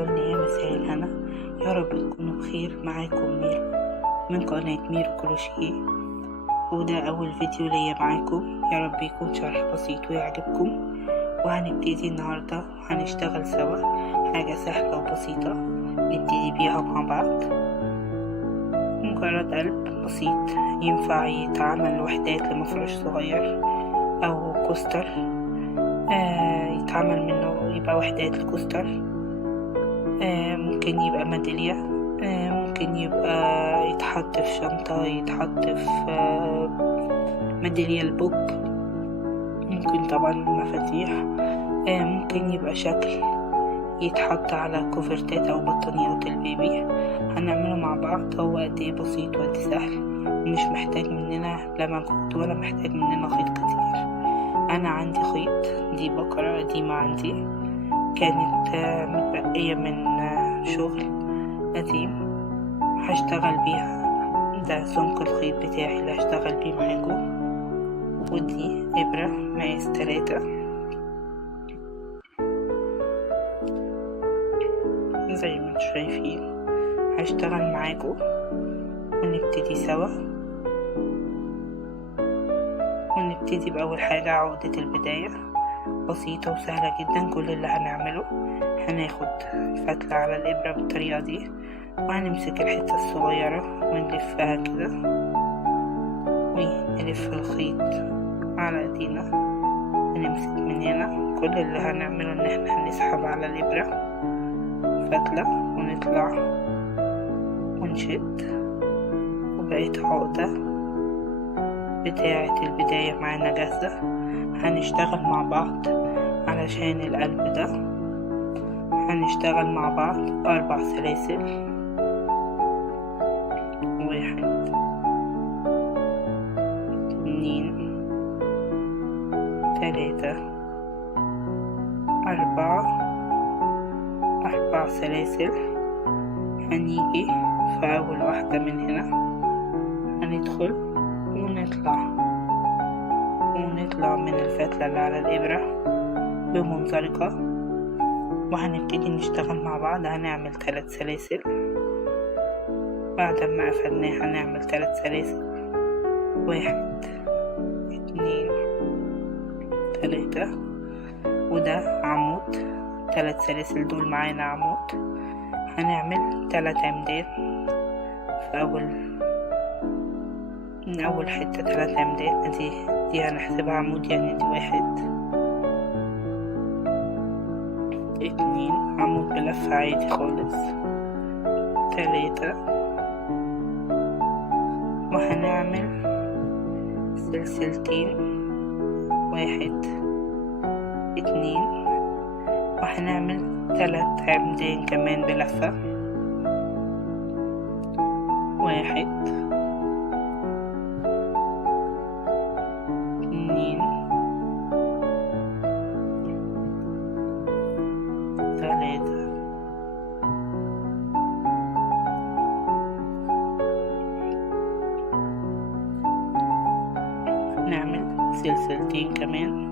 الفل يا مساء الهنا. يا رب تكونوا بخير. معاكم ميرو من قناة ميرو كروشيه، وده أول فيديو ليا معاكم. يا رب يكون شرح بسيط ويعجبكم. وهنبتدي النهاردة هنشتغل سوا حاجة سهلة وبسيطة نبتدي بيها مع بعض. مجرد قلب بسيط ينفع يتعمل وحدات لمفرش صغير أو كوستر، يتعمل منه يبقى وحدات الكوستر، ممكن يبقى ميدالية، ممكن يبقى يتحط في شنطة، يتحط في ميدالية البوك، ممكن طبعا مفاتيح، ممكن يبقى شكل يتحط على كوفرتات أو بطانيات البيبي. هنعمله مع بعض. هو قد ايه بسيط وقد سهل، مش محتاج مننا لا مجهود ولا محتاج مننا خيط كتير. أنا عندي خيط، دي بقرة قديمة عندي كانت متبقية من شغل قديم هشتغل بيها. ده سمك الخيط بتاعي اللي هشتغل بيه معاكم. ودي إبرة مقاس 3 زي ما انتم شايفين. هشتغل معاكم ونبتدي سوا. ونبتدي بأول حاجة عقدة البداية، بسيطة وسهلة جدا. كل اللي هنعمله هناخد فتلة على الإبرة بالطريقة دي، وهنمسك الحتة الصغيرة ونلفها كده ونلف الخيط على ايدينا ونمسك من هنا. كل اللي هنعمله ان احنا هنسحب على الإبرة فتلة ونطلع ونشد، وبقيت عقدة بتاعة البداية معانا جاهزة. هنشتغل مع بعض علشان القلب ده. هنشتغل مع بعض 4 سلاسل، 1 2 3 4 سلاسل. هنيجي في أول واحدة من هنا، هندخل ونطلع من الفتلة اللي على الإبرة بمنزلقة، وهنبتدي نشتغل مع بعض. هنعمل 3 سلاسل. بعد ما قفلناه هنعمل 3 سلاسل، 1 2 3. وده عمود، 3 سلاسل دول معانا عمود. هنعمل 3 عمدان في من أول حتة 3 عمدان. دي هنحسبها عمود، يعني دي 1 2 عمود بلفة عادي خالص، 3. وهنعمل سلسلتين، 1 2. وهنعمل 3 عمدان كمان بلفة، 1 2 3. نعمل سلسلتين كمان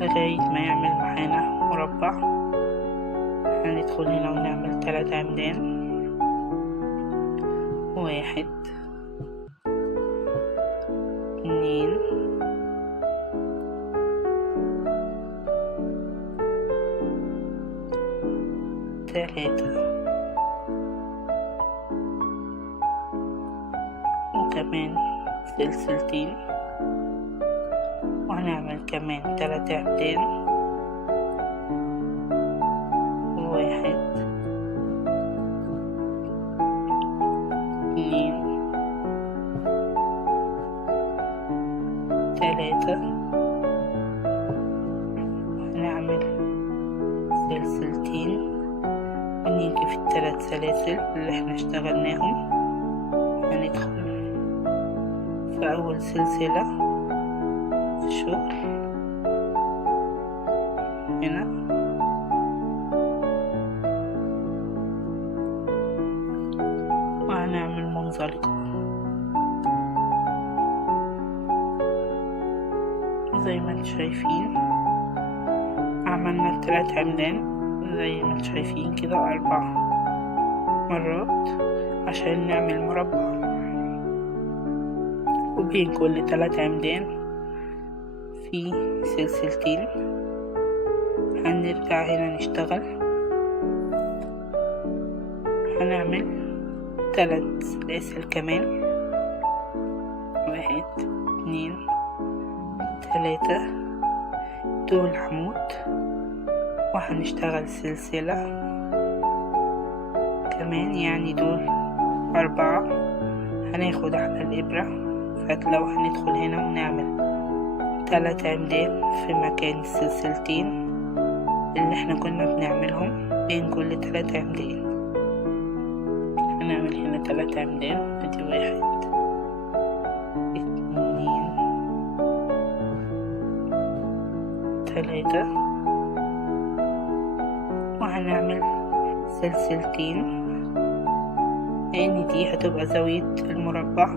لغاية ما يعمل معانا مربع. هندخل هنا ونعمل 3 عمدان، 1 2 3. وكمان سلسلتين، وهنعمل كمان 3 عمدان، 1 2 3. وهنعمل سلسلتين ونيجي في ال3 سلاسل اللي احنا اشتغلناهم. هندخل في أول سلسلة في الشغل هنا، وهنعمل منزلقة زي ما انتم شايفين. عملنا 3 عمدان زي ما انتم شايفين كده 4 مرات عشان نعمل مربع. وبين كل 3 عمدان في سلسلتين. هنرجع هنا نشتغل، هنعمل 3 سلاسل كمان، 1 2 3 دول عمود، وهنشتغل سلسلة كمان، يعني دول 4. هناخد على الإبرة فتلة وهندخل هنا ونعمل 3 عمدان في مكان السلسلتين اللي احنا كنا بنعملهم بين كل 3 عمدان. هنعمل هنا 3 عمدان، ادي 1 2 3، وهنعمل سلسلتين لان دي هتبقى زاوية المربع.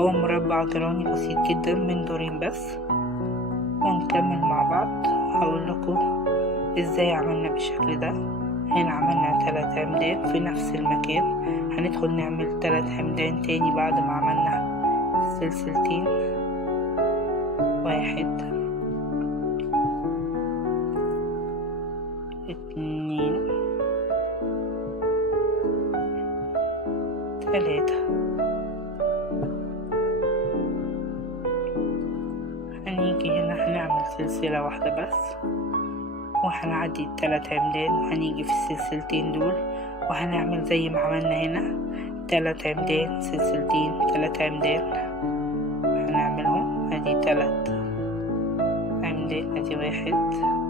هو مربع جراني بسيط جدا من دورين بس. ونكمل مع بعض. هقول لكم ازاي عملنا بالشكل ده. هنا عملنا 3 عمدان في نفس المكان، هندخل نعمل 3 عمدان تاني بعد ما عملنا السلسلتين. 1 2 3. هنيجي هنا هنعمل سلسلة واحدة بس، وهنعدي 3 عمدان، وهنيجي في السلسلتين دول وهنعمل زي ما عملنا هنا 3 عمدان سلسلتين 3 عمدان. هنعملهم ادي 3 عمدان، ادي 1 3.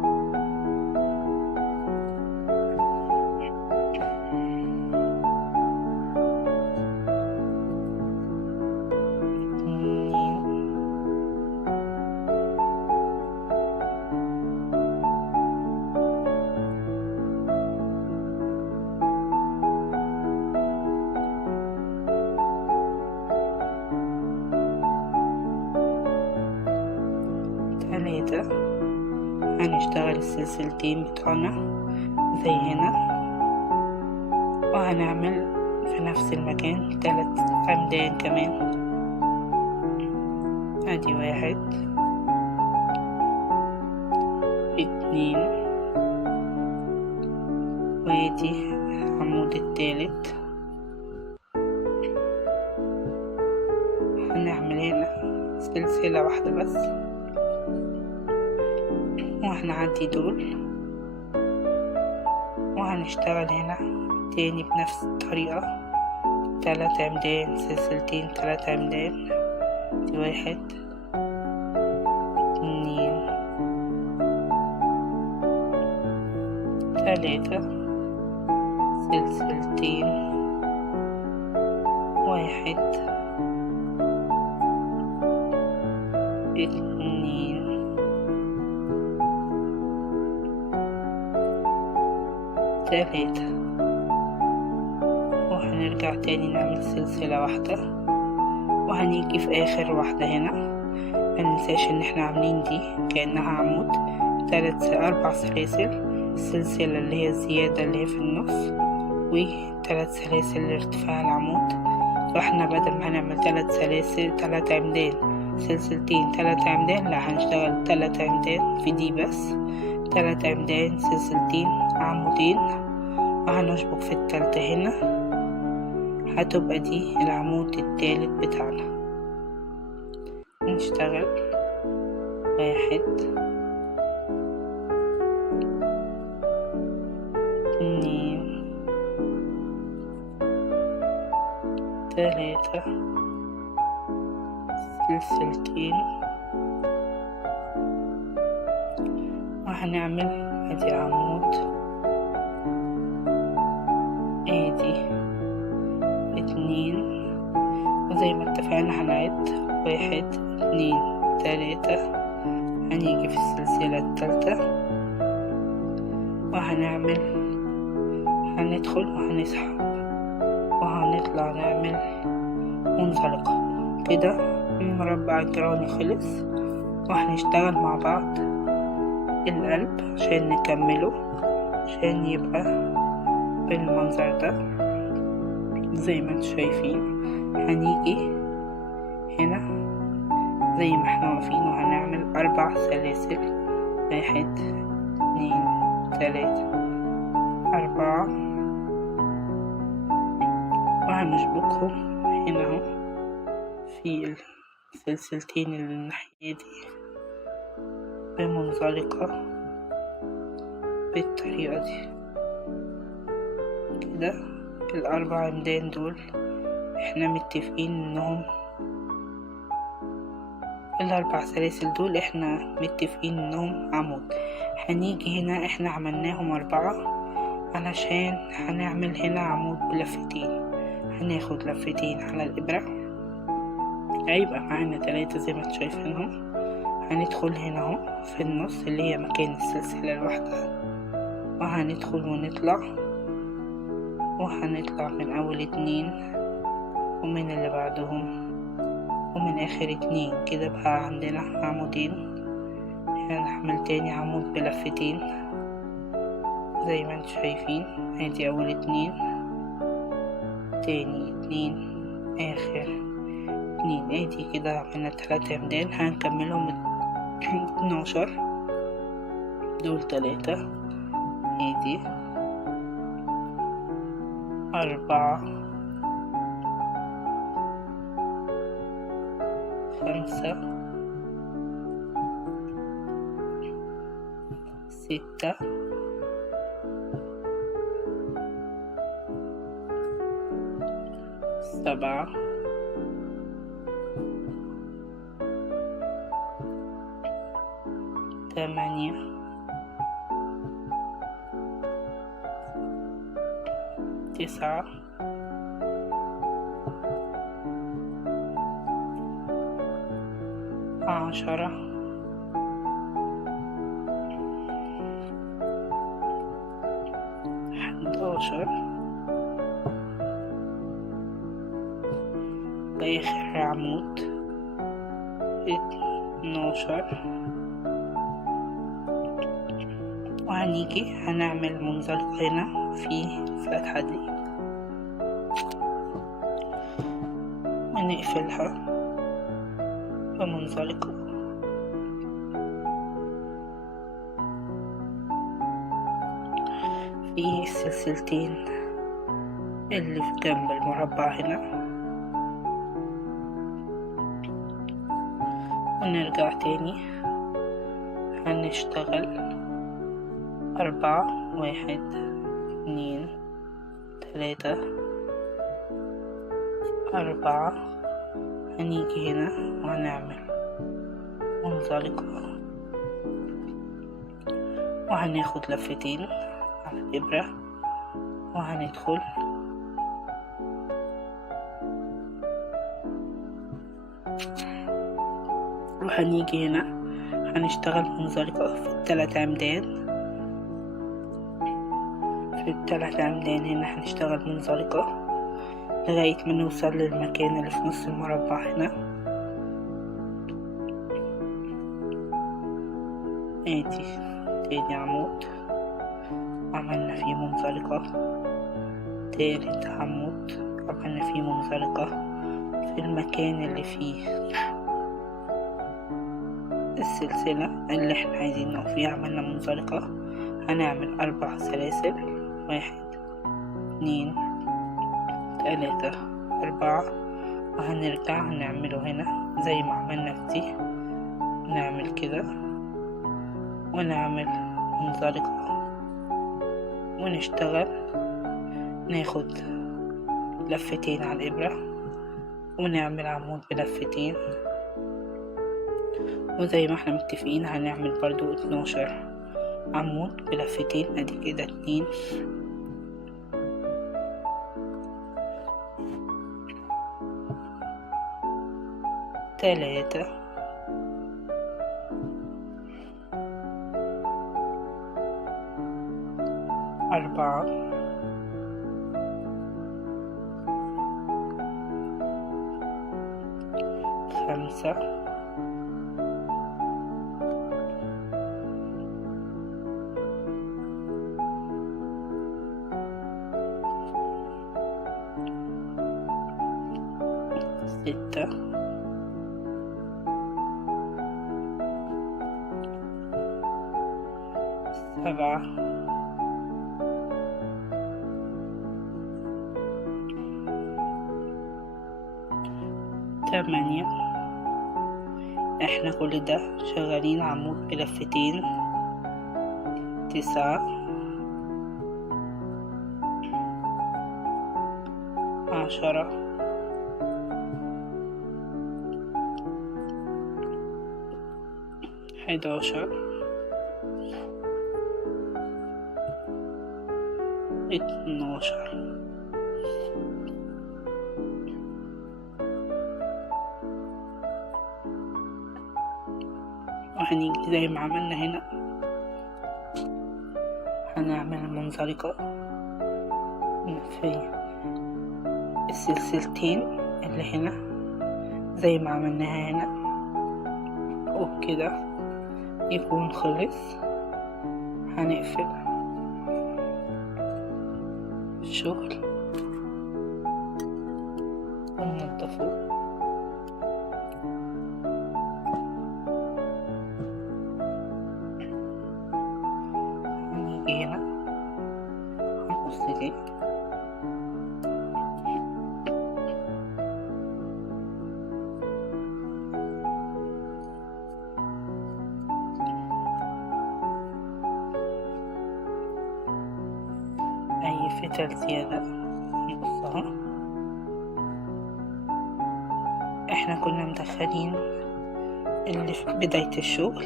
هنشتغل السلسلتين بتوعنا زي هنا، وهنعمل في نفس المكان 3 عمدان كمان. ادي 1 2، وادي العمود التالت. هنعمل هنا سلسلة واحدة بس، وهنعدي دول، وهنشتغل هنا تاني بنفس الطريقة 3 عمدان سلسلتين 3 عمدان. دي 1 2 3 سلسلتين 1 2 3. وهنرجع تاني نعمل سلسلة واحدة، وهنيجي في اخر واحدة هنا. مننساش ان احنا عاملين دي كأنها عمود 4 سلاسل، السلسلة اللي هي الزيادة اللي هي في النص، و3 سلاسل لارتفاع العمود. فاحنا بدل ما هنعمل 3 سلاسل 3 عمدان سلسلتين 3 عمدان، لا هنشتغل 3 عمدان في دي بس، 3 عمدان سلسلتين عمودين، وهنشبك في التالتة هنا. هتبقى دي العمود التالت بتاعنا. نشتغل 1 2 3 سلسلتين، وهنعمل ادي عمود، ادي 2، وزي ما اتفقنا هنعد 1 2 3. هنيجي في السلسلة التالتة هندخل وهنسحب وهنطلع نعمل منزلقة كده. المربع الجراني خلص، وهنشتغل مع بعض القلب عشان نكمله. عشان يبقى بالمنظر ده زي ما انتم شايفين. هنيجي هنا زي ما احنا واقفين وهنعمل 4 سلاسل، 1 2 3 4، وهنشبكهم هنا اهو في السلسلتين اللي الناحية دي بمنزلقة بالطريقة دي كده. ال4 عمدان دول احنا متفقين انهم ال4 سلاسل دول احنا متفقين انهم عمود. هنيجي هنا احنا عملناهم 4 علشان هنعمل هنا عمود بلفتين. هناخد لفتين على الإبرة، هيبقى معانا 3 زي ما انتم شايفينهم. هندخل هنا اهو في النص اللي هي مكان السلسلة الواحدة، وهندخل ونطلع، وهنطلع من أول 2 ومن اللي بعدهم ومن آخر 2 كده. بقى عندنا عمودين. هنعمل تاني عمود بلفتين زي ما انتم شايفين. ادي أول 2، تاني 2، آخر 2. ادي كده عملنا 3 عمدان. هنكملهم 12 دول 3. ادي 4 5 6 7 8 9 10 11 آخر عمود 12. وهنيجي هنعمل منزلق هنا في الفتحة دي ونقفلها بمنزلقة. في السلسلتين اللي في جنب المربع هنا، ونرجع تاني هنشتغل 4 1 2 3 4. هنيجي هنا وهنعمل منزلقة وهناخد لفتين على الإبرة وهندخل وهنيجي هنا هنشتغل منزلقة في ال3 عمدان. في ال3 عمدان هنا هنشتغل منزلقة لغاية ما نوصل للمكان اللي في نص المربع هنا. ادي تاني عمود عملنا فيه منزلقة، تالت عمود عملنا فيه منزلقة في المكان اللي فيه السلسلة اللي احنا عايزين نقف فيها. عملنا منزلقة. هنعمل 4 سلاسل، 1 2 3 4. وهنرجع هنعمله هنا زي ما عملنا في دي. نعمل كده ونعمل منزلقة ونشتغل، ناخد لفتين على الإبرة ونعمل عمود بلفتين. وزي ما احنا متفقين هنعمل برضو 12 عمود بلفتين. ادي كده 2 3 4 5 6 6 7 8. احنا كل ده شغالين عمود بلفتين. 9 10 11 12. وهنيجي زي ما عملنا هنا، هنعمل منزلقة في السلسلتين اللي هنا زي ما عملناها هنا، وبكده يكون خلص. هنقفل الشغل وننضفه. هنيجي هنا هنقص دي أي فتل زيادة نقصها. احنا كنا مدخلين اللي في بداية الشغل،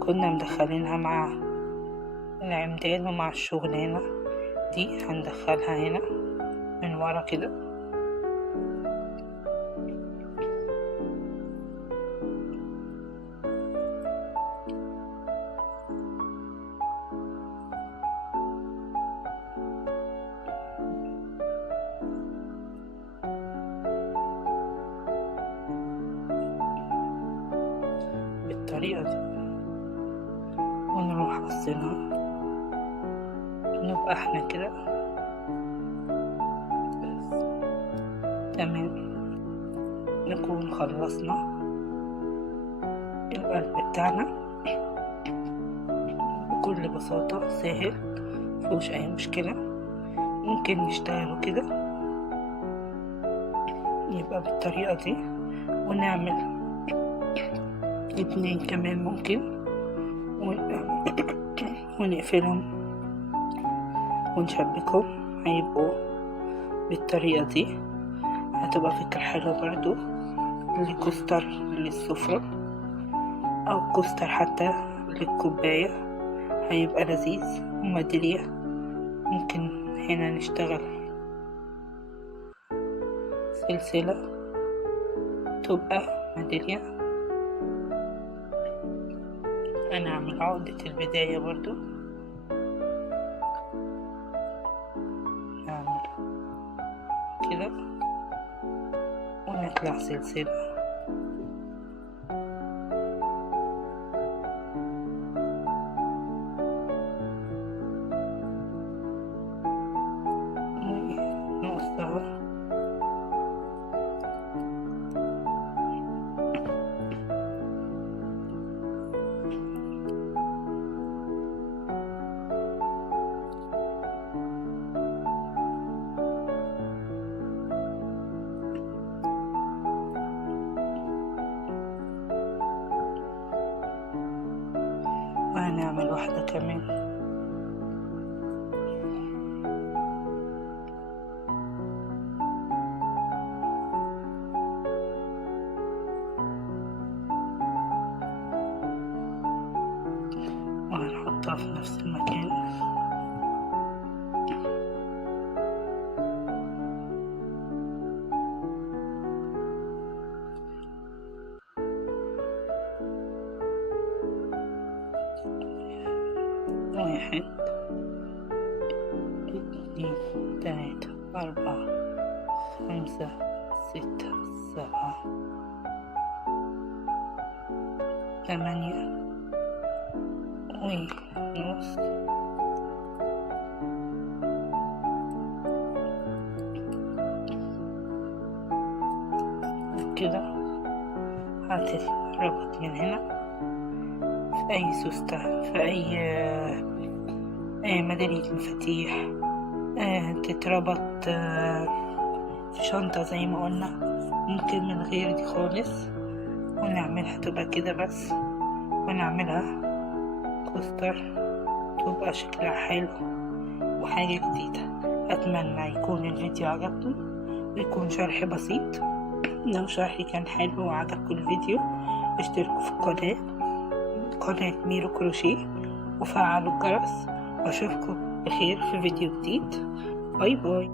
كنا مدخلينها مع العمدان ومع الشغلانة دي، هندخلها هنا من ورا كده. بالطريقة دي ونروح قصينها، نبقى احنا كده بس تمام. نكون خلصنا القلب بتاعنا بكل بساطة، سهل مفيهوش اي مشكلة. ممكن نشتغله كده يبقى بالطريقة دي، ونعمل 2 كمان ممكن ونقفلهم ونشبكهم، هيبقوا بالطريقة دي. هتبقى فكرة حلوة برضو لكوستر للسفرة أو كوستر حتى للكوباية، هيبقى لذيذ وميدالية. ممكن هنا نشتغل سلسلة تبقى ميدالية. هنعمل عقدة البداية برضو، نعمل كده ونطلع سلسلة. ونقصها وهنعمل واحدة كمان. وهنحطها في نفس المكان. واحد 2 3 4 5 6 7 8 ونص. هتتربط من هنا في أي سوستة، في أي ميدالية مفاتيح، تتربط في شنطة زي ما قلنا، ممكن من غير دي خالص، ونعملها تبقى كده بس، ونعملها كوستر تبقى شكلها حلو وحاجة جديدة. أتمنى يكون الفيديو عجبكم ويكون شرح بسيط. لو شرحي كان حلو وعجبكم الفيديو اشتركوا في قناة ميرو كروشيه وفعلوا الجرس، واشوفكم بخير في فيديو جديد. باي باي.